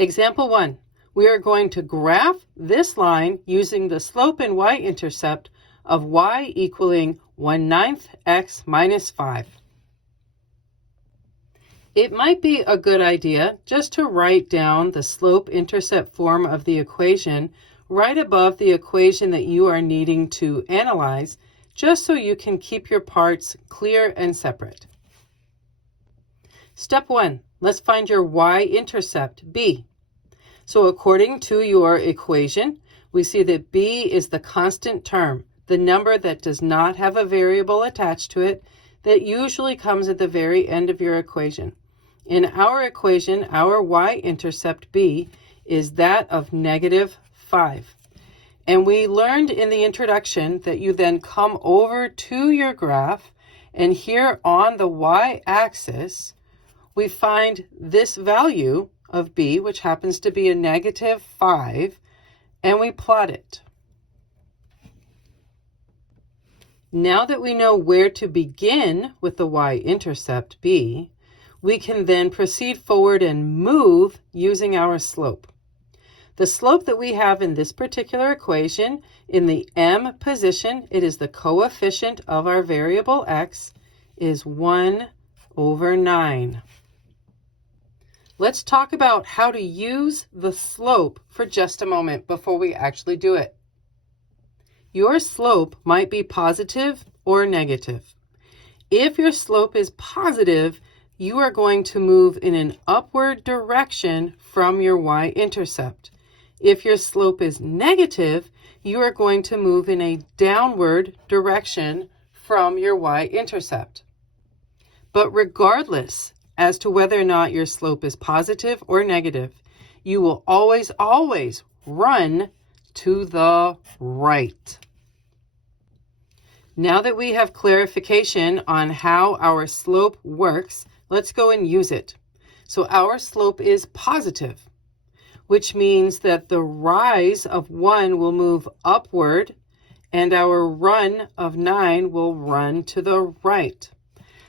Example 1. We are going to graph this line using the slope and y-intercept of y equaling 1/9 x minus 5. It might be a good idea just to write down the slope-intercept form of the equation right above the equation that you are needing to analyze, just so you can keep your parts clear and separate. Step 1, let's find your y-intercept, b. So according to your equation, we see that b is the constant term, the number that does not have a variable attached to it, that usually comes at the very end of your equation. In our equation, our y-intercept b is that of -5. And we learned in the introduction that you then come over to your graph, and here on the y-axis, we find this value of b, which happens to be a -5, and we plot it. Now that we know where to begin with the y-intercept b, we can then proceed forward and move using our slope. The slope that we have in this particular equation, in the m position, it is the coefficient of our variable x, is 1/9. Let's talk about how to use the slope for just a moment before we actually do it. Your slope might be positive or negative. If your slope is positive, you are going to move in an upward direction from your y-intercept. If your slope is negative, you are going to move in a downward direction from your y-intercept. But regardless as to whether or not your slope is positive or negative, you will always run to the right. Now that we have clarification on how our slope works, let's go and use it. So our slope is positive, which means that the rise of 1 will move upward and our run of 9 will run to the right.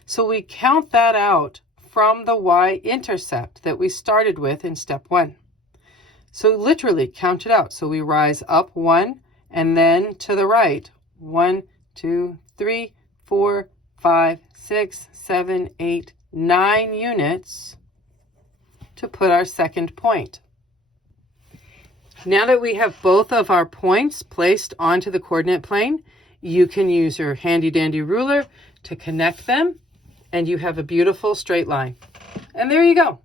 So we count that out from the y-intercept that we started with in step 1. So literally count it out. So we rise up 1 and then to the right. 1, 2, 3, 4, 5, 6, 7, 8, 9 units to put our second point. Now that we have both of our points placed onto the coordinate plane, you can use your handy dandy ruler to connect them, and you have a beautiful straight line. And there you go.